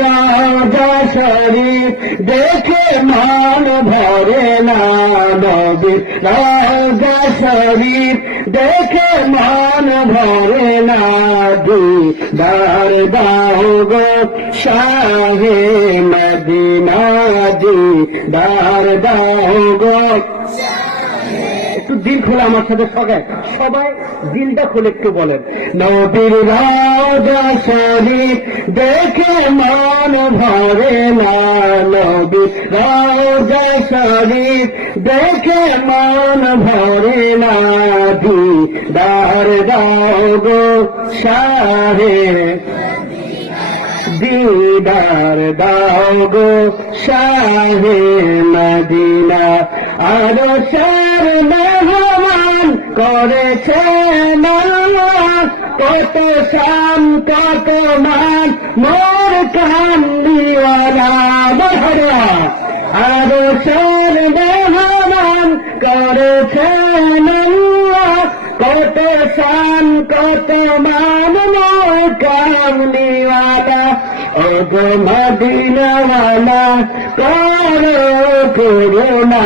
রাজা শরীফ দেখে মান ভরে না, নবীর রাজা শরীফ দেখে মান ভরে না, দিদার দাও গো শাহে মদিনা, দিদার দাও গো। একটু দিল খোলা আমার সাথে সবাই দিলটা খুলে একটু বলেন, নবীর রাজা শরীফ দেখে মান ভরে না, নবীর রাজা শরীফ দেখে মান ভরে না, দিদার দাও গো শাহে, দিদার দাও গো শাহে মদিনা। আরো সার মেহমান করেছে না, কত শাম কত মান মোর কান্দিওয়ালা বহরা। আরো সার মেহমান করেছে না, কত শাম কত মান মোর কান্দিওয়ালা। ও গো মদিনাওয়ালা করো করুণা।